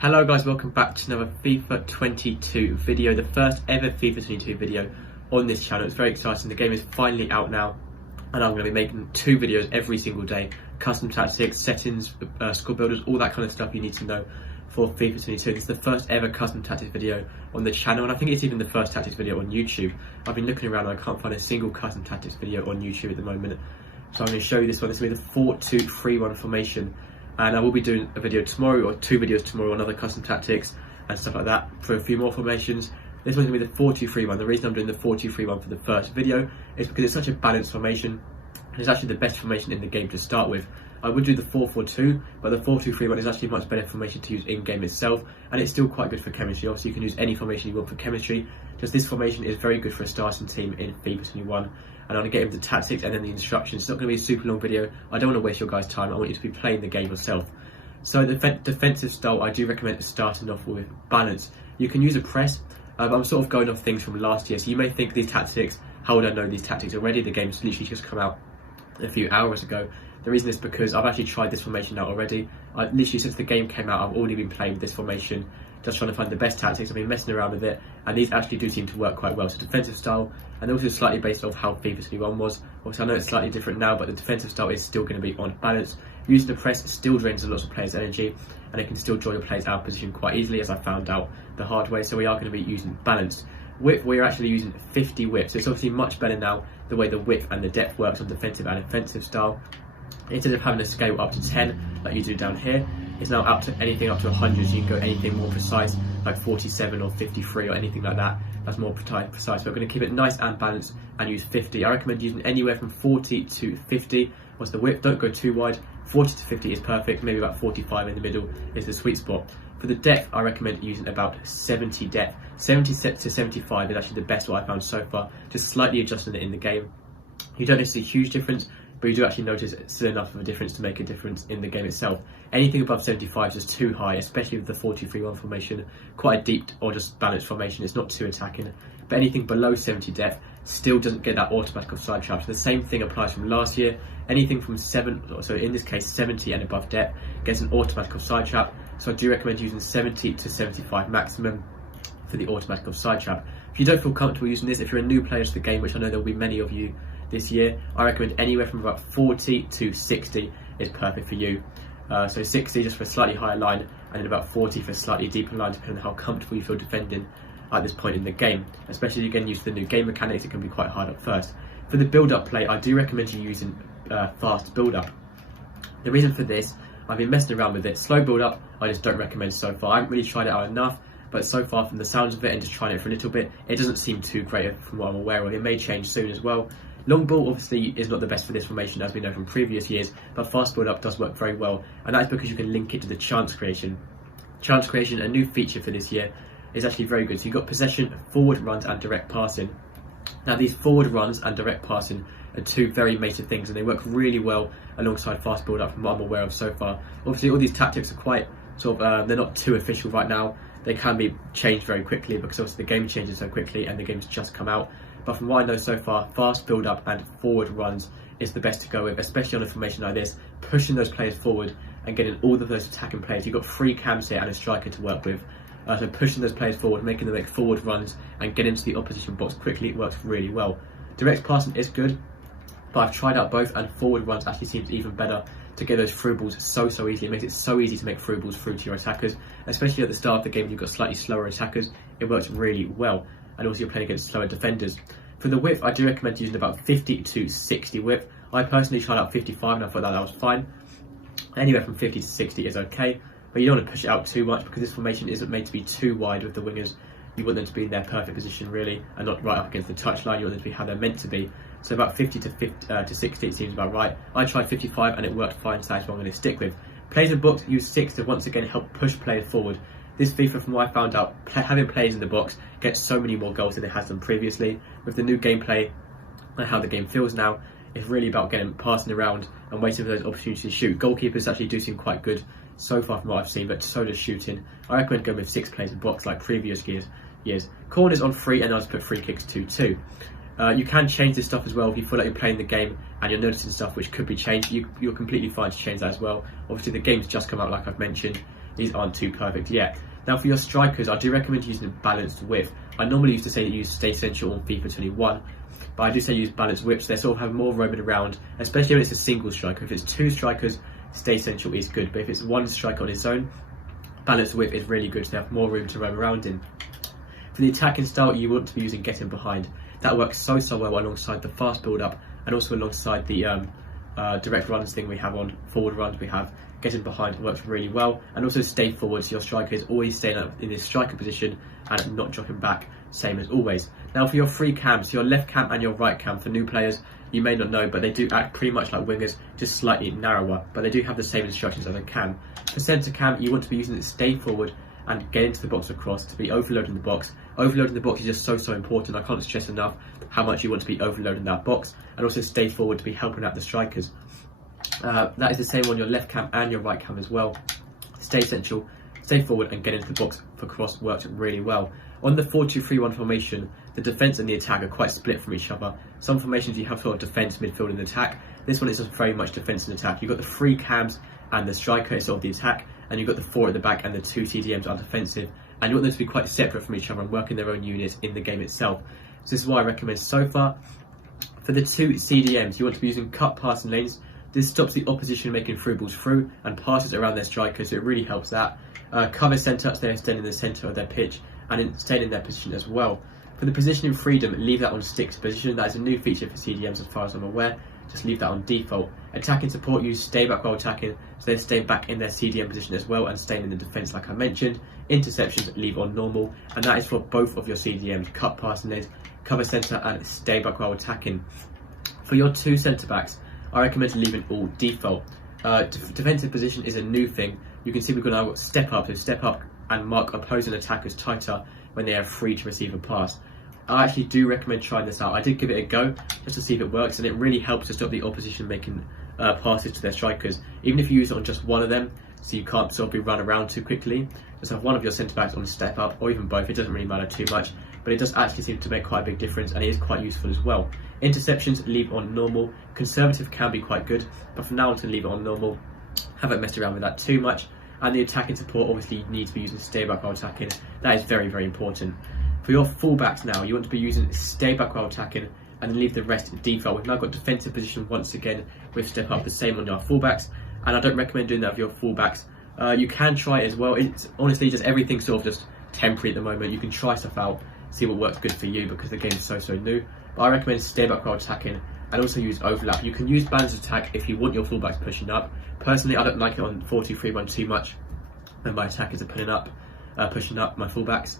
Hello guys, welcome back to another FIFA 22 video, the first ever FIFA 22 video on this channel. It's very exciting, the game is finally out now and I'm going to be making 2 videos every single day. Custom tactics, settings, squad builders, all that kind of stuff you need to know for FIFA 22. This is the first ever custom tactics video on the channel, and I think it's even the first tactics video on YouTube. I've been looking around and I can't find a single custom tactics video on YouTube at the moment. So I'm going to show you this one. This will be the 4-2-3-1 formation. And I will be doing a video tomorrow, or 2 videos tomorrow, on other custom tactics and stuff like that for a few more formations. This one's going to be the 4-2-3-1. The reason I'm doing the 4-2-3-1 for the first video is because it's such a balanced formation. It's actually the best formation in the game to start with. I would do the 4-4-2, but the 4-2-3-1 is actually a much better formation to use in game itself, and it's still quite good for chemistry. Obviously you can use any formation you want for chemistry, just this formation is very good for a starting team in FIFA 21. And I'm going to get into tactics and then the instructions. It's not going to be a super long video. I don't want to waste your guys' time. I want you to be playing the game yourself. So the defensive style, I do recommend starting off with balance. You can use a press. I'm sort of going off things from last year, so you may think these tactics, how would I know these tactics already? The game's literally just come out a few hours ago. The reason is because I've actually tried this formation out already. Literally since the game came out, I've already been playing with this formation, just trying to find the best tactics. I've been messing around with it, and these actually do seem to work quite well. So defensive style, and also slightly based off how FIFA 21 was. Obviously I know it's slightly different now, but the defensive style is still going to be on balance. Using the press still drains a lot of players' energy, and it can still draw your players out of position quite easily, as I found out the hard way. So we are going to be using balance. Width, we're actually using 50 width, so it's obviously much better now the way the width and the depth works on defensive and offensive style. Instead of having a scale up to 10 like you do down here, it's now up to anything up to 100, so you can go anything more precise like 47 or 53 or anything like that. That's more precise. So we're going to keep it nice and balanced and use 50. I recommend using anywhere from 40 to 50. What's the width? Don't go too wide. 40 to 50 is perfect, maybe about 45 in the middle is the sweet spot. For the depth, I recommend using about 70 depth. 70 to 75 is actually the best what I found so far, just slightly adjusting it in the game. You don't notice a huge difference, but you do actually notice still enough of a difference to make a difference in the game itself. Anything above 75 is just too high, especially with the 4-2-3-1 formation, quite a deep or just balanced formation, it's not too attacking. But anything below 70 depth still doesn't get that automatic offside trap. So the same thing applies from last year. Anything from 7, so in this case 70 and above depth, gets an automatic offside trap. So I do recommend using 70 to 75 maximum for the automatic offside trap. If you don't feel comfortable using this, if you're a new player to the game, which I know there will be many of you this year, I recommend anywhere from about 40 to 60 is perfect for you. So 60 just for a slightly higher line, and then about 40 for a slightly deeper line, depending on how comfortable you feel defending at this point in the game. Especially again, used to the new game mechanics, it can be quite hard at first. For the build-up play, I do recommend you using fast build-up. The reason for this, I've been messing around with it. Slow build-up, I just don't recommend so far. I haven't really tried it out enough, but so far from the sounds of it and just trying it for a little bit, it doesn't seem too great from what I'm aware of. It may change soon as well. Long ball obviously is not the best for this formation, as we know from previous years, but fast build up does work very well, and that is because you can link it to the chance creation. Chance creation, a new feature for this year, is actually very good. So you've got possession, forward runs and direct passing. Now these forward runs and direct passing are 2 very major things, and they work really well alongside fast build up from what I'm aware of so far. Obviously all these tactics are quite sort of, they're not too official right now. They can be changed very quickly because obviously the game changes so quickly and the game's just come out. But from what I know so far, fast build up and forward runs is the best to go with, especially on a formation like this, pushing those players forward and getting all of those attacking players. You've got 3 cams here and a striker to work with. So pushing those players forward, making them make forward runs and get into the opposition box quickly, it works really well. Direct passing is good, but I've tried out both, and forward runs actually seems even better to get those through balls so easily. It makes it so easy to make through balls through to your attackers, especially at the start of the game when you've got slightly slower attackers. It works really well, and also you're playing against slower defenders. For the width, I do recommend using about 50 to 60 width. I personally tried out 55 and I thought that was fine. Anywhere from 50 to 60 is okay, but you don't want to push it out too much because this formation isn't made to be too wide with the wingers. You want them to be in their perfect position really, and not right up against the touchline. You want them to be how they're meant to be. So about 50 to 60 it seems about right. I tried 55 and it worked fine, so that's what I'm going to stick with. Players in box, use 6 to once again help push players forward. This FIFA, from what I found out, having players in the box gets so many more goals than it has done previously. With the new gameplay and how the game feels now, it's really about getting passing around and waiting for those opportunities to shoot. Goalkeepers actually do seem quite good so far from what I've seen, but so does shooting. I recommend going with 6 players in box like previous years. Corners on 3, and I'll just put free kicks to 2. You can change this stuff as well if you feel like you're playing the game and you're noticing stuff which could be changed. You're completely fine to change that as well. Obviously the game's just come out, like I've mentioned. these aren't too perfect yet. Now for your strikers, I do recommend using a balanced width. I normally used to say that you use Stay Central on FIFA 21, but I do say use balanced width, so they sort of have more roaming around, especially when it's a single striker. If it's two strikers, Stay Central is good, but if it's one striker on his own, balanced width is really good, so they have more room to roam around in. For the attacking style, you want to be using getting behind. That works so well alongside the fast build up, and also alongside the direct runs thing we have on, forward runs we have. Getting behind works really well, and also stay forward, so your striker is always staying up in this striker position and not dropping back, same as always. Now for your free cams, your left cam and your right cam, for new players you may not know, but they do act pretty much like wingers, just slightly narrower, but they do have the same instructions as a cam. For centre cam, you want to be using it stay forward and get into the box across, to be overloading the box. Overloading the box is just so important. I can't stress enough how much you want to be overloading that box, and also stay forward to be helping out the strikers. That is the same on your left cam and your right cam as well. Stay central, stay forward and get into the box for cross works really well. On the 4-2-3-1 formation, the defence and the attack are quite split from each other. Some formations you have sort of defence, midfield and attack. This one is just very much defence and attack. You've got the 3 cams and the striker is sort of the attack, and you've got the 4 at the back and the 2 CDMs are defensive. And you want them to be quite separate from each other and work in their own units in the game itself. So this is why I recommend so far. For the 2 CDMs, you want to be using cut, pass and lanes. This stops the opposition making through balls through and passes around their strikers, so it really helps that. Cover centre, so they're staying in the centre of their pitch and staying in their position as well. For the positioning freedom, leave that on stick to position. That is a new feature for CDMs as far as I'm aware. Just leave that on default. Attacking support, use stay back while attacking, so they're staying back in their CDM position as well and staying in the defence like I mentioned. Interceptions, leave on normal, and that is for both of your CDMs, cut, pass and lanes, cover centre and stay back while attacking. For your 2 centre backs, I recommend leaving all default. Defensive position is a new thing. You can see we've now got step up, so step up and mark opposing attackers tighter when they are free to receive a pass. I actually do recommend trying this out. I did give it a go just to see if it works, and it really helps to stop the opposition making passes to their strikers. Even if you use it on just one of them, so you can't sort of be run around too quickly, just have one of your centre backs on step up, or even both. It doesn't really matter too much, but it does actually seem to make quite a big difference, and it is quite useful as well. Interceptions, leave on normal. Conservative can be quite good, but for now I'm going to leave it on normal. Haven't messed around with that too much. And the attacking support, obviously you need to be using stay back while attacking. That is very, very important. For your fullbacks now, you want to be using stay back while attacking and then leave the rest default. We've now got defensive position once again with step up, the same on our fullbacks, and I don't recommend doing that with your fullbacks. You can try it as well. It's honestly just everything's sort of just temporary at the moment. You can try stuff out, see what works good for you because the game is so new. But I recommend stay back while attacking and also use overlap. You can use balanced attack if you want your fullbacks pushing up. Personally, I don't like it on 4-2-3-1 too much when my attackers are pushing up my fullbacks.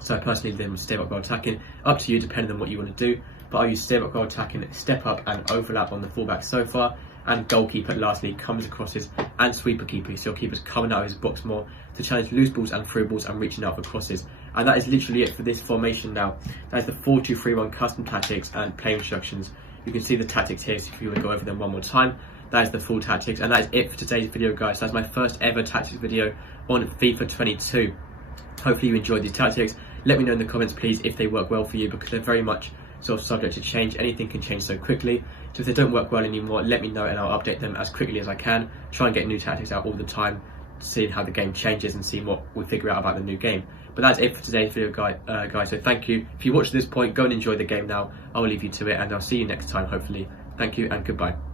So I personally then stay back while attacking. Up to you, depending on what you want to do. But I use stay back while attacking, step up and overlap on the fullback so far. And goalkeeper lastly comes crosses and sweeper keeper. So your keeper's coming out of his box more to challenge loose balls and through balls and reaching out for crosses. And that is literally it for this formation now. That is the 4-2-3-1 custom tactics and play instructions. You can see the tactics here, so if you want to go over them one more time. That is the full tactics, and that is it for today's video, guys. That's my first ever tactics video on FIFA 22. Hopefully you enjoyed these tactics. Let me know in the comments, please, if they work well for you, because they're very much sort of subject to change. Anything can change so quickly. So if they don't work well anymore, let me know and I'll update them as quickly as I can. Try and get new tactics out all the time, see how the game changes and see what we figure out about the new game. But that's it for today's video, guys. So thank you. If you watched this point, go and enjoy the game now. I'll leave you to it, and I'll see you next time, hopefully. Thank you and goodbye.